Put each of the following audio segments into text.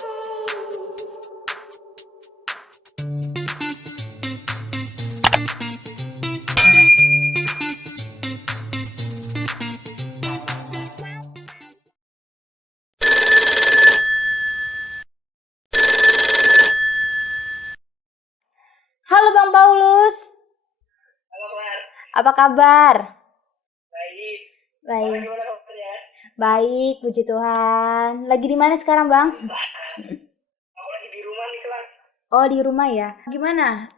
Halo Bang Paulus, Halo Mar, apa kabar? baik. Mar, Baik, gimana kabarnya? baik, puji Tuhan. Lagi di mana sekarang Bang? Aku lagi di rumah nih kelas. Oh di rumah ya. Gimana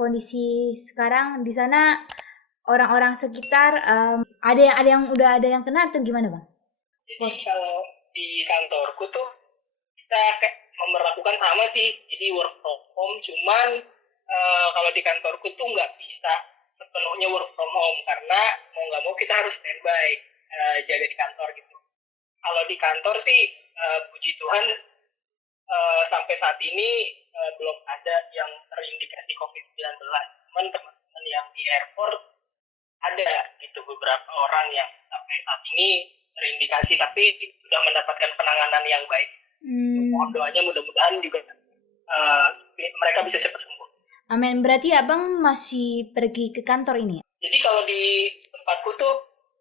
kondisi sekarang di sana orang-orang sekitar ada yang udah ada yang kena atau gimana Bang? Jadi kalau di kantorku tuh kita kayak memperlakukan sama sih. Jadi work from home, cuman kalau di kantorku tuh nggak bisa sepenuhnya work from home karena mau nggak mau kita harus standby jaga di kantor gitu. Kalau di kantor sih puji Tuhan sampai saat ini belum ada yang terindikasi COVID-19. Cuman teman-teman yang di airport ada gitu beberapa orang yang sampai saat ini terindikasi tapi sudah mendapatkan penanganan yang baik. Mohon doanya mudah-mudahan juga mereka bisa cepat sembuh. Amin. Berarti Abang masih pergi ke kantor ini? Jadi kalau di tempatku tuh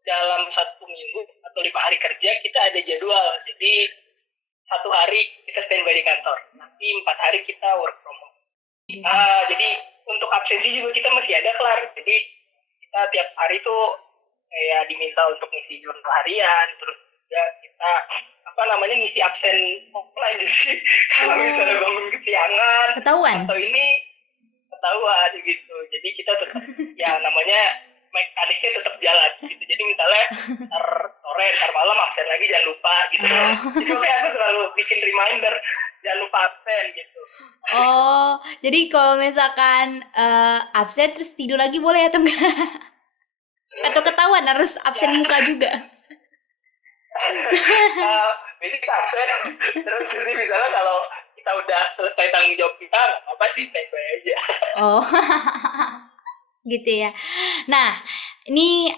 dalam 1 minggu atau 5 hari kerja kita ada jadwal. Jadi 1 hari kita standby di kantor, nanti 4 hari kita work from home. Jadi untuk absensi juga kita masih ada kelar. Jadi kita tiap hari tuh kayak diminta untuk ngisi jurnal harian, terus ya kita ngisi absen offline. Jadi kalau misalnya bangun kesiangan Ketahuan? atau ini ketahuan gitu. Jadi kita tetap ya namanya mekaniknya tetap jalan gitu. Jadi misalnya ntar sore, ntar malam absen lagi jangan lupa gitu. Jadi kayak aku selalu bikin reminder jangan lupa absen gitu. Oh, jadi kalau misalkan absen terus tidur lagi boleh atau enggak? Atau ketahuan harus absen muka juga? Jadi kita absen terus jadi misalnya kalau kita udah selesai tanggung jawab kita nggak apa sih standby aja. Oh, gitu ya. Nah, ini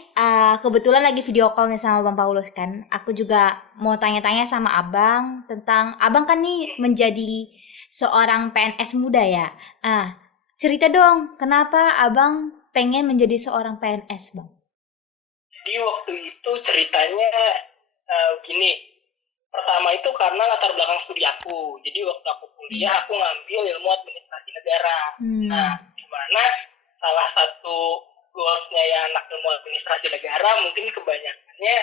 kebetulan lagi video call nih sama Bang Paulus kan. Aku juga mau tanya-tanya sama Abang tentang Abang kan nih menjadi seorang PNS muda ya. Cerita dong, kenapa Abang pengen menjadi seorang PNS, Bang? Jadi waktu itu ceritanya gini. Pertama itu karena latar belakang studi aku. Jadi waktu aku kuliah aku ngambil ilmu administrasi negara. Nah, dimana salah satu goalsnya ya anak ilmu administrasi negara mungkin kebanyakannya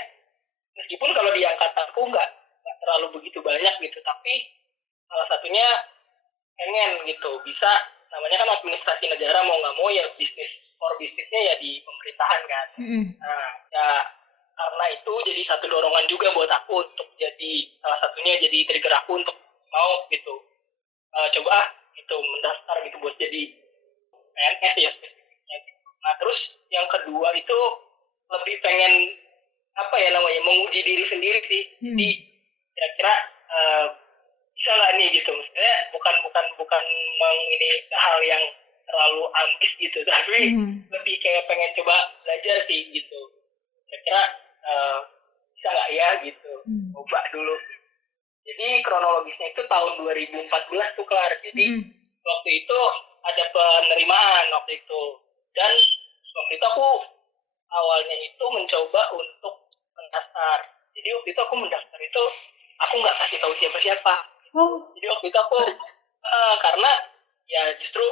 meskipun kalau di angkatanku nggak terlalu begitu banyak gitu, tapi salah satunya pengen gitu bisa namanya kan administrasi negara mau nggak mau ya bisnisnya ya di pemerintahan kan. Nah ya karena itu jadi satu dorongan juga buat aku untuk jadi salah satunya jadi trigger aku untuk mau gitu coba gitu mendaftar gitu buat jadi PNS ya spesifiknya gitu. Nah terus yang kedua itu lebih pengen menguji diri sendiri sih. Jadi kira-kira bisa nggak nih gitu, maksudnya bukan ini hal yang terlalu ambis gitu, tapi lebih kayak pengen coba belajar sih gitu. Kira-kira bisa nggak ya gitu, coba dulu. Jadi kronologisnya itu tahun 2014 tuh kelar. Jadi waktu itu ada penerimaan waktu itu, dan waktu itu aku awalnya itu mencoba untuk mendaftar. Jadi waktu itu aku mendaftar itu aku nggak kasih tahu siapa-siapa. Jadi waktu itu aku karena ya justru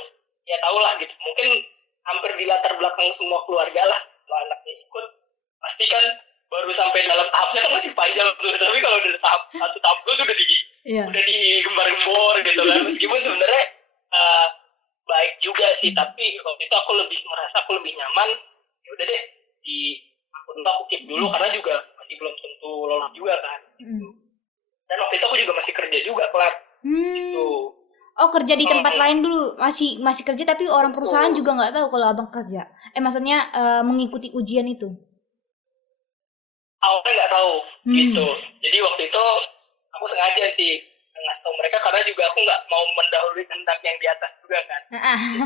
ya tau lah gitu, mungkin hampir di latar belakang semua keluarga lah kalau anaknya ikut pasti kan baru sampai dalam tahapnya kan masih panjang tuh, tapi kalau udah satu tahap itu udah digembar-gembor gitu kan. Meskipun sebenarnya baik juga sih, tapi waktu itu aku lebih merasa aku lebih nyaman ya udah deh di aku keep dulu karena juga masih belum tentu lolos juga kan gitu. Dan waktu itu aku juga masih kerja juga kelar gitu. Oh, kerja di tempat lain dulu, masih kerja tapi orang perusahaan juga nggak tahu kalau Abang kerja. Maksudnya mengikuti ujian itu. Awalnya nggak tahu gitu. Jadi waktu itu aku sengaja sih ngasih tahu mereka karena juga aku nggak mau mendahului tentang yang di atas juga kan.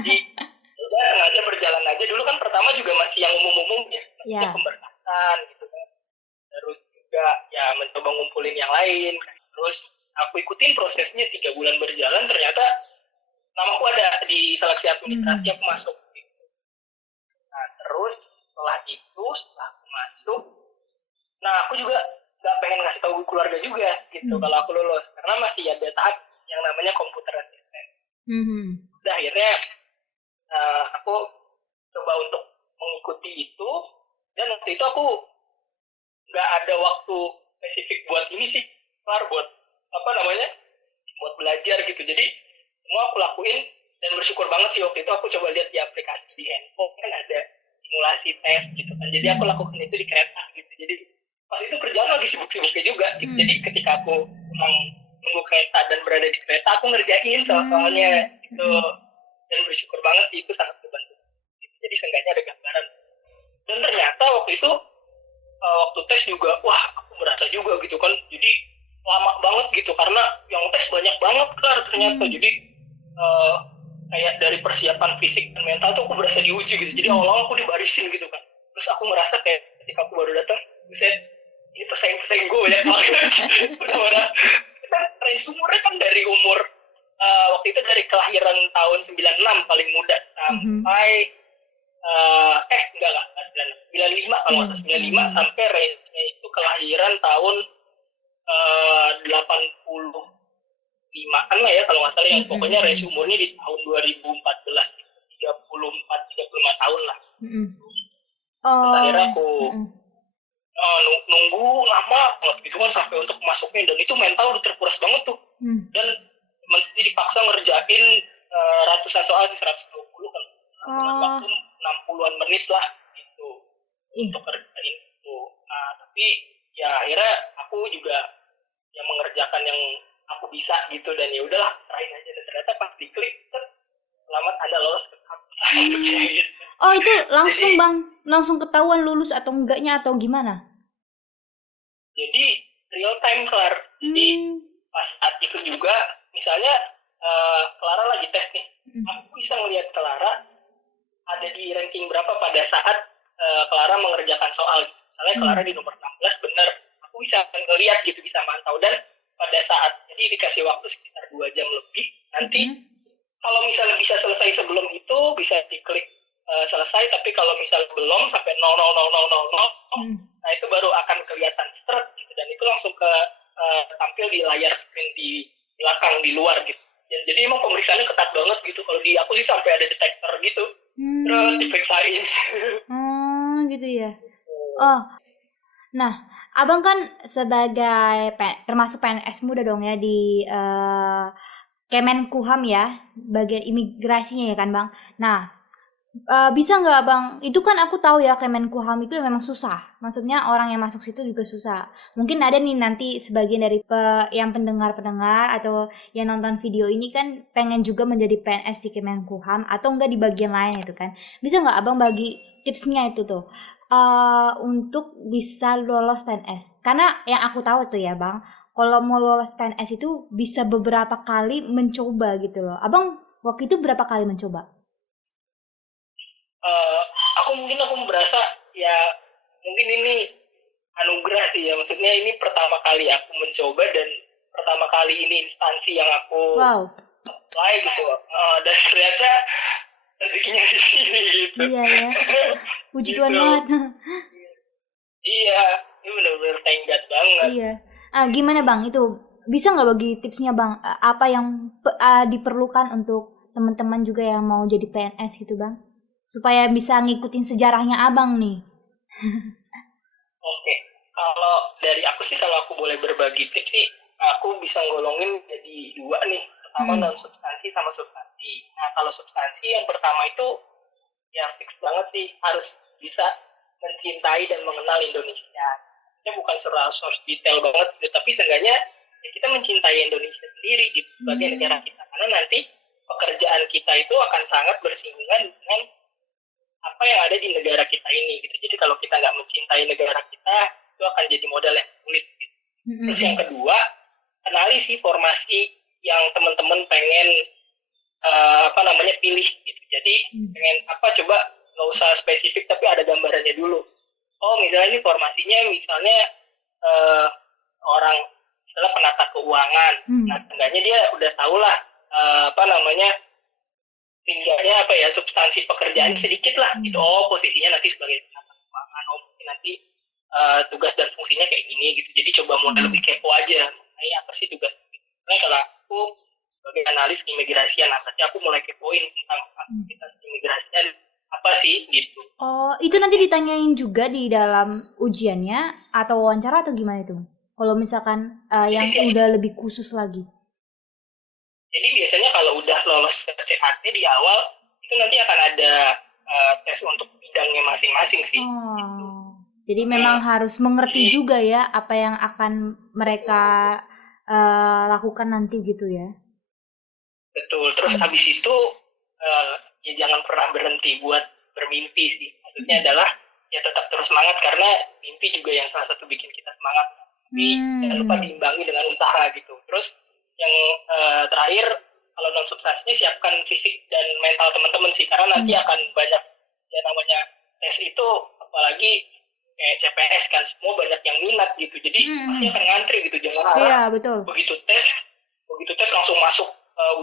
Jadi udah sengaja berjalan aja dulu kan, pertama juga masih yang umum-umum ya, maksudnya pemberkatan gitu kan. Terus juga ya mencoba ngumpulin yang lain. Terus aku ikutin prosesnya 3 bulan berjalan, ternyata namaku ada di seleksi administrasi, aku masuk gitu. Nah terus setelah aku masuk, nah aku juga gak pengen ngasih tahu keluarga juga gitu kalau aku lulus, karena masih ada tahap yang namanya komputer asisten. Udah akhirnya aku coba untuk mengikuti itu, dan waktu itu aku nggak ada waktu spesifik buat ini sih, buat buat belajar gitu. Jadi semua aku lakuin, dan bersyukur banget sih waktu itu aku coba lihat di aplikasi di handphone kan ada simulasi tes gitu kan. Jadi aku lakukan itu di kereta gitu. Jadi pas itu kerjaan lagi sibuk-sibuknya juga gitu. Jadi ketika aku pulang nunggu kereta dan berada di kereta, aku ngerjain soal-soalnya gitu. Dan bersyukur banget sih, itu sangat membantu. Jadi seenggaknya ada gambaran. Dan ternyata waktu itu waktu tes juga, wah aku merasa juga gitu kan. Jadi lama banget gitu, karena yang tes banyak banget kan ternyata. Jadi kayak dari persiapan fisik dan mental tuh aku berasa diuji gitu. Jadi awal-awal aku dibarisin gitu kan. Terus aku merasa kayak ketika aku baru datang, ini pesaing-pesaing gue banyak banget. Udah kita range umurnya kan dari umur waktu itu dari kelahiran tahun 96 paling muda sampai enggak 95 kalau nggak salah, 95 sampai range-nya itu kelahiran tahun 85-an lah ya kalau nggak salah, yang pokoknya range umurnya di tahun 2014 34-35 tahun lah. Terus akhirnya aku nunggu lama banget gitu kan sampai untuk masuknya, dan itu mental udah terkuras banget tuh. Dan mesti dipaksa ngerjain ratusan soal, 120 kan, dengan waktu 60-an menit lah gitu untuk kerjain itu. Nah tapi ya akhirnya aku juga yang mengerjakan yang aku bisa gitu, dan ya udahlah terain aja, dan ternyata pas diklik selamat Anda lolos ke tahap gitu. Oh itu langsung jadi, Bang, langsung ketahuan lulus atau enggaknya atau gimana? Jadi real time kelar. Jadi pas saat itu juga misalnya Clara lagi tes nih, aku bisa ngelihat Clara ada di ranking berapa pada saat Clara mengerjakan soal. Misalnya Clara di nomor 16 bener, aku bisa ngelihat gitu, bisa mantau. Dan pada saat jadi dikasih waktu sekitar 2 jam lebih, nanti kalau misalnya bisa selesai sebelum itu bisa diklik selesai, tapi kalau misalnya belum sampai 0,0000, nah itu baru akan kelihatan start gitu, dan itu langsung tampil di layar screen di belakang di luar gitu. Dan jadi emang pemeriksaannya ketat banget gitu. Kalau di aku sih sampai ada detektor gitu, terus diperiksain. Gitu ya. Oh, nah abang kan sebagai termasuk PNS muda dong ya di Kemenkumham ya, bagian imigrasinya ya kan Bang. Nah bisa nggak Bang, itu kan aku tahu ya Kemenkumham itu memang susah, maksudnya orang yang masuk situ juga susah. Mungkin ada nih nanti sebagian dari yang pendengar atau yang nonton video ini kan pengen juga menjadi PNS di Kemenkumham atau enggak di bagian lain itu kan. Bisa nggak Abang bagi tipsnya itu tuh untuk bisa lolos PNS? Karena yang aku tahu tuh ya Bang, kalau mau lolos PNS itu bisa beberapa kali mencoba gitu loh. Abang waktu itu berapa kali mencoba? Aku merasa ya mungkin ini anugerah sih ya, maksudnya ini pertama kali aku mencoba, dan pertama kali ini instansi yang aku apply gitu, dan ternyata rezekinya di sini gitu. Iya ya, puji Tuhan banget. Iya, ini benar-benar tenggat banget. Iya. Gimana Bang itu? Bisa nggak bagi tipsnya Bang? Apa yang diperlukan untuk teman-teman juga yang mau jadi PNS gitu Bang? Supaya bisa ngikutin sejarahnya Abang nih. Oke, kalau dari aku sih, kalau aku boleh berbagi tips sih, aku bisa ngolongin jadi 2 nih. Pertama non substansi sama substansi. Nah kalau substansi yang pertama itu ya fix banget sih, harus bisa mencintai dan mengenal Indonesia. Ini bukan harus detail banget gitu, tapi seenggaknya ya kita mencintai Indonesia sendiri gitu, sebagai negara kita. Karena nanti pekerjaan kita itu akan sangat bersinggungan dengan apa yang ada di negara kita ini gitu. Jadi kalau kita nggak mencintai negara kita, itu akan jadi modal yang sulit gitu. Terus yang kedua, kenali sih formasi yang teman-teman pengen pilih gitu. Jadi pengen apa, coba nggak usah spesifik tapi ada gambarannya dulu. Oh misalnya ini formasinya misalnya orang misalnya penata keuangan. Nah, seenggaknya dia udah tahu lah tinggalnya substansi pekerjaan sedikit lah gitu. Oh, posisinya nanti sebagai penata keuangan, oh mungkin nanti tugas dan fungsinya kayak gini gitu. Jadi coba mulai lebih kepo aja. Nah, apa sih tugas? Nah, kalau aku sebagai analis keimigrasian, nanti aku mulai kepoin tentang aktivitas keimigrasian apa sih gitu. Oh, itu nanti ditanyain juga di dalam ujiannya atau wawancara atau gimana itu? Kalau misalkan yang udah lebih khusus lagi. Jadi biasanya kalau udah lolos ke CAT di awal, itu nanti akan ada tes untuk bidangnya masing-masing sih. Oh. Gitu. Jadi memang harus mengerti juga ya apa yang akan mereka lakukan nanti gitu ya. Betul. Terus habis itu ya jangan pernah berhenti buat bermimpi sih. Maksudnya adalah ya tetap terus semangat karena mimpi juga yang salah satu bikin kita semangat. Tapi jangan lupa diimbangi dengan usaha gitu. Terus yang terakhir kalau non substansinya siapkan fisik dan mental teman-teman sih, karena nanti akan banyak ya namanya tes itu, apalagi kayak CPS kan semua banyak yang minat gitu, jadi pasti akan ngantri gitu. Jangan harap begitu tes langsung masuk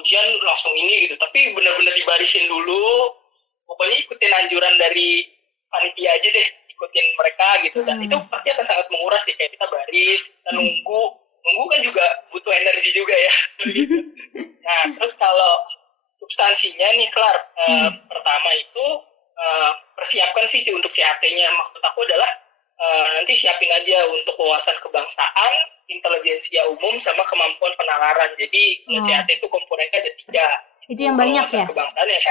ujian langsung ini gitu, tapi benar-benar dibarisin dulu, pokoknya ikutin anjuran dari panitia aja deh, ikutin mereka gitu. Dan itu pasti akan sangat menguras sih, kayak kita baris, kita nunggu kan juga butuh energi juga ya. Gitu. Nah, terus kalau substansinya nih kelar, pertama itu persiapkan sih untuk CAT-nya. Maksud aku adalah nanti siapin aja untuk wawasan kebangsaan, intelijensia umum, sama kemampuan penalaran. Jadi CAT itu komponennya ada 3. Itu yang banyak ya? Kebangsaan yang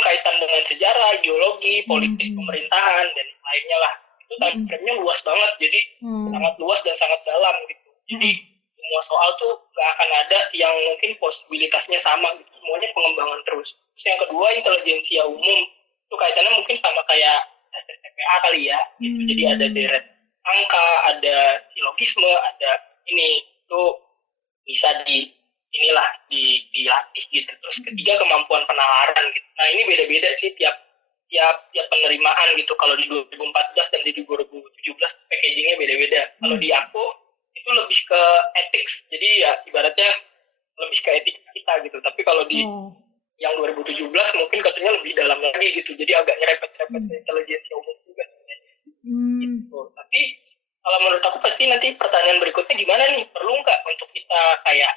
kaitan dengan sejarah, geologi, politik, pemerintahan, dan lainnya lah. Itu time-nya luas banget, jadi sangat luas dan sangat dalam gitu. Jadi semua soal tuh gak akan ada yang mungkin posibilitasnya sama gitu. Semuanya pengembangan terus. Terus yang kedua, intelijensia umum. Itu kaitannya mungkin sama kayak STPA kali ya gitu. Jadi ada deret angka, ada silogisme, ada ini itu bisa dilatih gitu. Terus ketiga, kemampuan penalaran gitu. Nah, ini beda-beda sih tiap penerimaan gitu. Kalau di 2014 dan di 2017 packagingnya beda-beda. Kalau di aku itu lebih ke ethics. Jadi ya ibaratnya lebih ke etika kita gitu. Tapi kalau di yang 2017 mungkin katanya lebih dalam lagi gitu. Jadi agak nyerempet-nyerempet intelijensia umum juga sebenarnya. Gitu. Tapi kalau menurut aku pasti nanti pertanyaan berikutnya gimana nih? Perlu nggak untuk kita kayak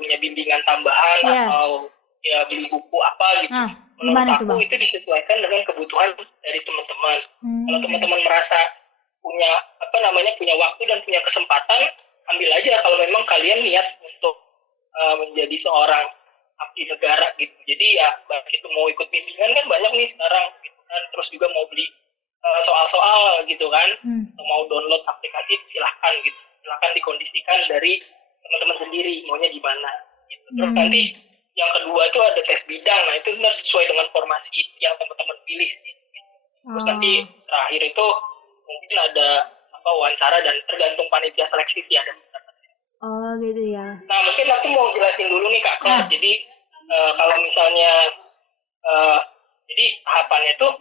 punya bimbingan tambahan atau ya beli buku apa gitu? Menurut aku itu disesuaikan dengan kebutuhan dari teman-teman. Kalau teman-teman merasa punya waktu dan punya kesempatan, ambil aja kalau memang kalian niat untuk menjadi seorang abdi negara gitu. Jadi ya baik itu mau ikut bimbingan kan banyak nih sekarang gitu kan, terus juga mau beli soal-soal gitu kan, atau mau download aplikasi silahkan dikondisikan dari teman-teman sendiri maunya gimana gitu. Terus nanti yang kedua itu ada tes bidang. Nah, itu benar sesuai dengan formasi yang teman-teman pilih sih. Terus nanti terakhir itu mungkin ada wawancara dan tergantung panitia seleksi sih ada. Oh gitu ya. Nah, mungkin aku mau jelasin dulu nih Kak. Jadi kalau misalnya jadi tahapannya tuh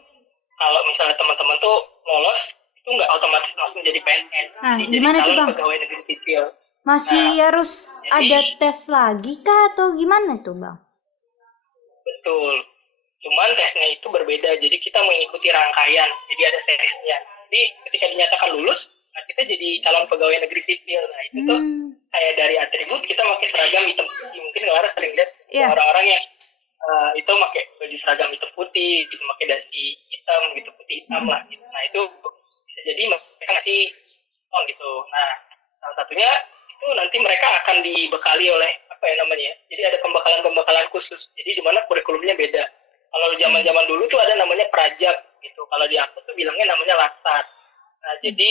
kalau misalnya teman-teman tuh lolos itu nggak otomatis langsung jadi PNS. Jadi calon pegawai negeri sipil. Masih harus ada tes lagi kah atau gimana tuh Bang? Betul. Cuman tesnya itu berbeda. Jadi kita mengikuti rangkaian. Jadi ada seriesnya. Jadi ketika dinyatakan lulus, kita jadi calon pegawai negeri sipil. Nah itu tuh kayak dari atribut kita pakai seragam hitam putih. Mungkin Lara sering lihat orang-orang yang itu pakai baju seragam hitam putih, gitu, pakai dasi hitam gitu, putih hitam lah gitu. Nah itu bisa jadi mereka ngasih gitu. Nah salah satunya itu nanti mereka akan dibekali oleh jadi ada pembekalan khusus. Jadi di mana kurikulumnya beda. Kalau zaman-zaman dulu tuh ada namanya prajab gitu. Kalau di aku tuh bilangnya namanya latar. Nah, jadi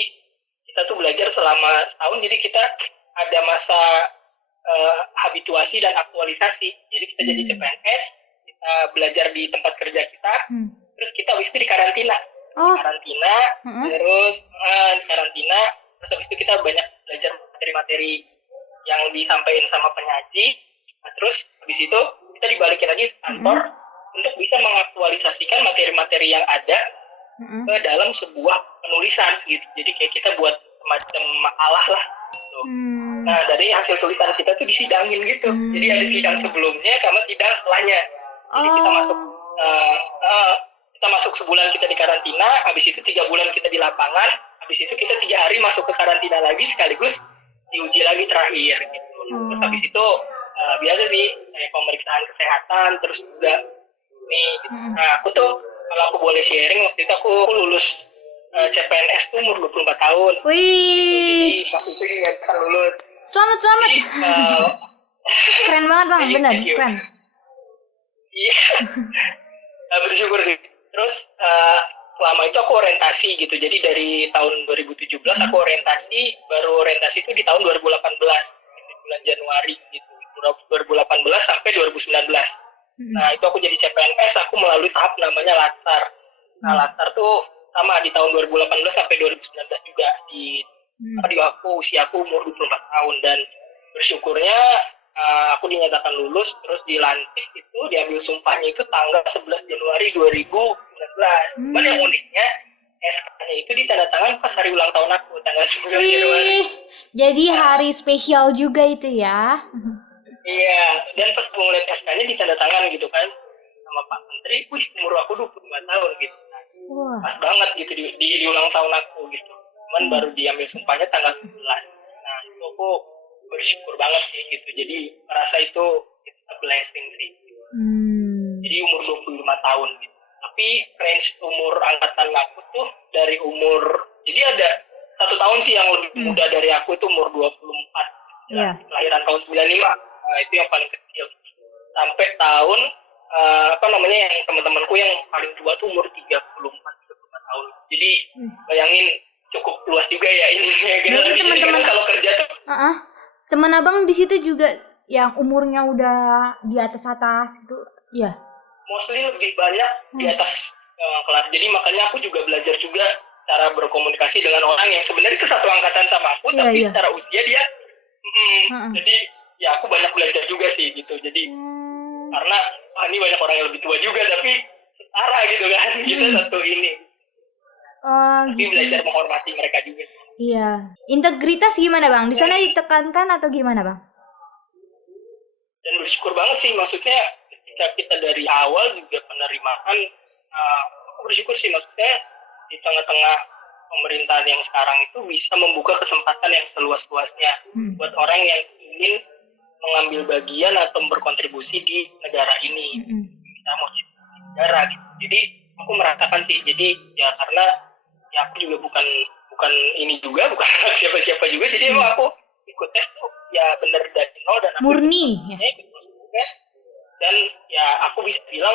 kita tuh belajar selama setahun, jadi kita ada masa habituasi dan aktualisasi. Jadi kita jadi CPNS, kita belajar di tempat kerja kita, terus kita habis itu di karantina. Terus di karantina, terus habis itu kita banyak belajar materi-materi yang disampaikan sama penyaji. Nah, terus habis itu kita dibalikin lagi ke kantor untuk bisa mengaktualisasikan materi-materi yang ada ke dalam sebuah penulisan gitu. Jadi kayak kita buat semacam makalah lah gitu. Nah dari hasil tulisan kita tuh disidangin gitu. Jadi ada sidang sebelumnya sama sidang setelahnya. Jadi kita masuk sebulan kita di karantina, habis itu 3 bulan kita di lapangan, habis itu kita 3 hari masuk ke karantina lagi sekaligus diuji lagi terakhir gitu. Terus habis itu biasa sih kayak pemeriksaan kesehatan, terus juga nih. Nah aku tuh kalau aku boleh sharing, waktu itu aku lulus CPNS tuh umur 24 tahun. Wih. Gitu. Jadi waktu itu nggak bisa lulus. Selamat. Jadi, keren banget bang, bener keren. Iya. Bersyukur sih. Terus selama itu aku orientasi gitu. Jadi dari tahun 2017 aku orientasi, baru orientasi itu di tahun 2018, bulan Januari gitu. 2018 sampai 2019. Nah itu aku jadi CPNS, aku melalui tahap namanya Latsar. Nah Latsar tuh sama di tahun 2018 sampai 2019 juga di usia aku umur 24 tahun, dan bersyukurnya aku dinyatakan lulus, terus dilantik itu diambil sumpahnya itu tanggal 11 Januari 2019. Cuman yang uniknya SK-nya itu ditandatangan pas hari ulang tahun aku tanggal 9 Januari. Jadi hari spesial juga itu ya. Iya, dan pas gue ngeliat SK-nya ditandatangan gitu kan sama Pak Menteri, wih umur aku 25 tahun gitu. Pas banget gitu di ulang tahun aku gitu. Cuman baru diambil sumpahnya tanggal 11. Nah itu aku bersyukur banget sih gitu. Jadi merasa itu a blessing sih. Jadi umur 25 tahun gitu. Tapi range umur angkatan aku tuh dari umur, jadi ada 1 tahun sih yang lebih muda dari aku itu umur 24. Kelahiran tahun 95. Nah, itu yang paling kecil. Sampai tahun yang teman-temanku yang paling tua tuh umur 34 tahun. Jadi bayangin cukup luas juga ya ini. Berarti teman-teman kalau kerja tuh teman abang di situ juga yang umurnya udah di atas gitu, ya? Mostly lebih banyak di atas kelas. Jadi makanya aku juga belajar juga cara berkomunikasi dengan orang yang sebenarnya itu satu angkatan sama aku, tapi secara usia dia. Jadi ya aku banyak belajar juga sih gitu. Jadi karena ini banyak orang yang lebih tua juga, tapi setara gitu kan. Kita satu ini. Tapi gitu. Belajar menghormati mereka juga. Iya. Integritas gimana bang? Di sana ditekankan atau gimana bang? Dan bersyukur banget sih, maksudnya ketika kita dari awal juga penerimaan, aku bersyukur sih, maksudnya di tengah-tengah pemerintahan yang sekarang itu bisa membuka kesempatan yang seluas-luasnya buat orang yang ingin mengambil bagian atau berkontribusi di negara ini. Kita mau jadi negara gitu. Jadi aku merasakan sih, jadi ya karena ya aku juga bukan ini juga, bukan siapa-siapa juga, jadi emang aku ikut tes tuh ya bener dari nol, dan aku murni ikut tes, dan ya aku bisa bilang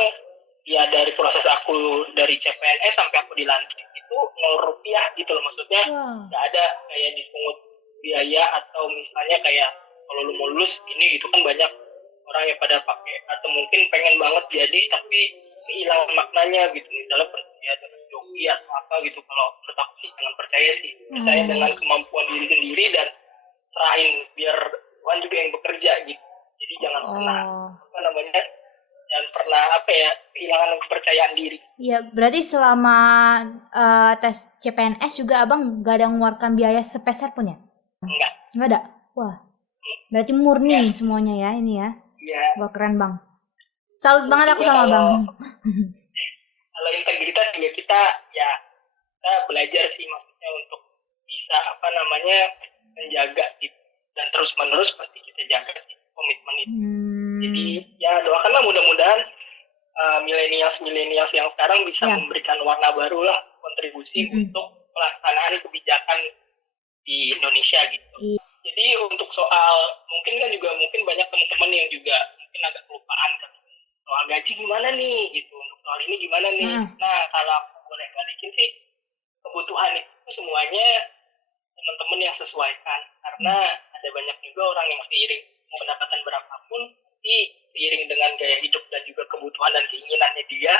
ya dari proses aku dari CPNS sampai aku dilantik itu 0 rupiah gitu loh, maksudnya nggak ada kayak dipungut biaya atau misalnya kayak kalau lu mau lulus ini gitu kan, banyak orang yang pada pakai atau mungkin pengen banget jadi tapi kehilangan maknanya gitu, misalnya percaya dengan joki atau apa gitu. Kalau menurut aku sih jangan percaya sih, percaya dengan kemampuan diri sendiri dan serahin biar Tuhan juga yang bekerja gitu. Jadi jangan pernah jangan pernah kehilangan kepercayaan diri. Iya, berarti selama tes CPNS juga abang gak ada mengeluarkan biaya sepeser pun ya? Enggak ada? Wah, berarti murni semuanya ya ini ya? Iya. Wah keren bang. Salut banget aku sama bang. Kalau integritas juga kita belajar sih, maksudnya untuk bisa menjaga gitu, dan terus menerus pasti kita jaga komitmen itu. Jadi ya doakanlah mudah-mudahan milenials yang sekarang bisa memberikan warna baru lah, kontribusi untuk pelaksanaan kebijakan di Indonesia gitu. Jadi untuk soal mungkin banyak teman-teman yang juga mungkin agak kelupaan kan, soal gaji gimana nih gitu, untuk soal ini gimana nih. Nah kalau aku boleh balikin sih, kebutuhan itu semuanya teman-teman yang sesuaikan, karena ada banyak juga orang yang seiring pendapatan berapapun, tapi seiring dengan gaya hidup dan juga kebutuhan dan keinginannya dia,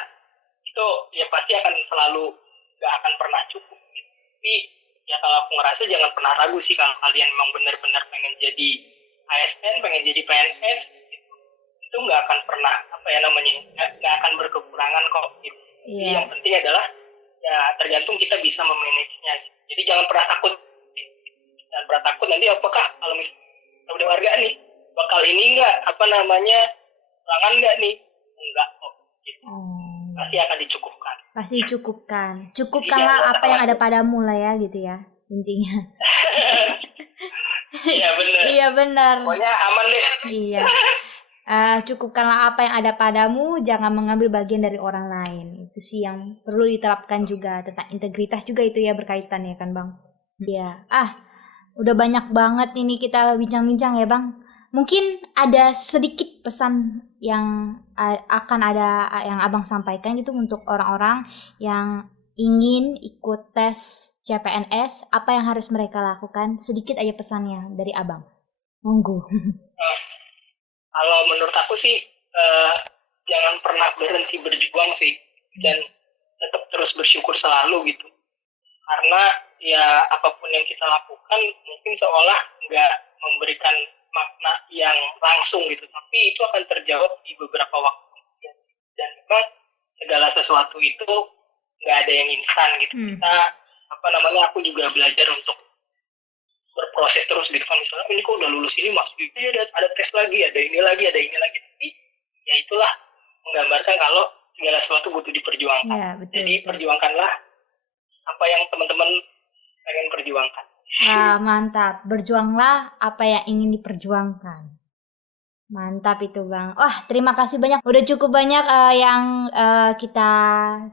itu ya pasti akan selalu gak akan pernah cukup gitu. Tapi ya kalau aku ngerasa jangan pernah ragu sih, kalau kalian memang benar-benar pengen jadi ASN, pengen jadi PNS gitu, itu gak akan pernah gak akan berkekurangan kok gitu. Jadi yang penting adalah ya tergantung kita bisa memanagenya gitu. Jadi jangan pernah takut kita dan berat takut nanti apakah kalau misalnya udah warga nih bakal ini enggak serangan enggak nih, enggak kok gitu. Pasti akan dicukupkan. Pasti dicukupkan. Cukupkanlah apa yang ada padamu lah ya gitu ya intinya. Iya benar. Iya benar. Pokoknya aman deh. Iya. Cukupkanlah apa yang ada padamu, jangan mengambil bagian dari orang lain. Itu sih yang perlu diterapkan juga, tentang integritas juga itu ya berkaitan ya kan Bang. Iya. Udah banyak banget ini kita bincang-bincang ya Bang. Mungkin ada sedikit pesan yang akan ada yang Abang sampaikan gitu untuk orang-orang yang ingin ikut tes CPNS, apa yang harus mereka lakukan? Sedikit aja pesannya dari Abang. Monggo. Kalau menurut aku sih jangan pernah berhenti berjuang sih, dan tetap terus bersyukur selalu gitu. Karena ya apapun yang kita lakukan mungkin seolah nggak memberikan makna yang langsung gitu, tapi itu akan terjawab di beberapa waktu. Dan memang segala sesuatu itu nggak ada yang instan gitu. Kita aku juga belajar untuk berproses terus gitu kan, misalnya ini kok udah lulus ini mas, ada tes lagi, ada ini lagi, tapi ya itulah menggambarkan kalau segala sesuatu butuh diperjuangkan. Ya, betul, jadi betul. Perjuangkanlah apa yang teman-teman pengen perjuangkan. Mantap, berjuanglah apa yang ingin diperjuangkan. Mantap itu Bang. Wah, terima kasih banyak. Udah cukup banyak yang kita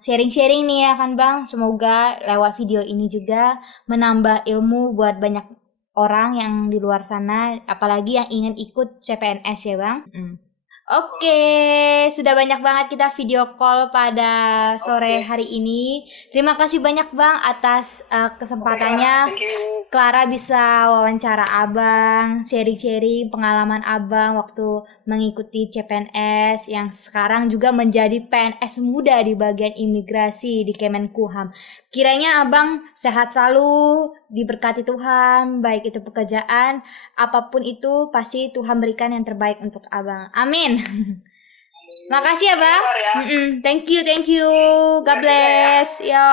sharing-sharing nih ya kan Bang. Semoga lewat video ini juga menambah ilmu buat banyak orang yang di luar sana, apalagi yang ingin ikut CPNS ya Bang. Oke, sudah banyak banget kita video call pada sore hari ini. Terima kasih banyak Bang atas kesempatannya. Clara bisa wawancara Abang, sharing-sharing pengalaman Abang waktu mengikuti CPNS yang sekarang juga menjadi PNS muda di bagian imigrasi di Kemenkumham. Kiranya Abang sehat selalu, diberkati Tuhan, baik itu pekerjaan, apapun itu pasti Tuhan berikan yang terbaik untuk Abang. Amin. Makasih ya Bang. Thank you. God bless. Yo.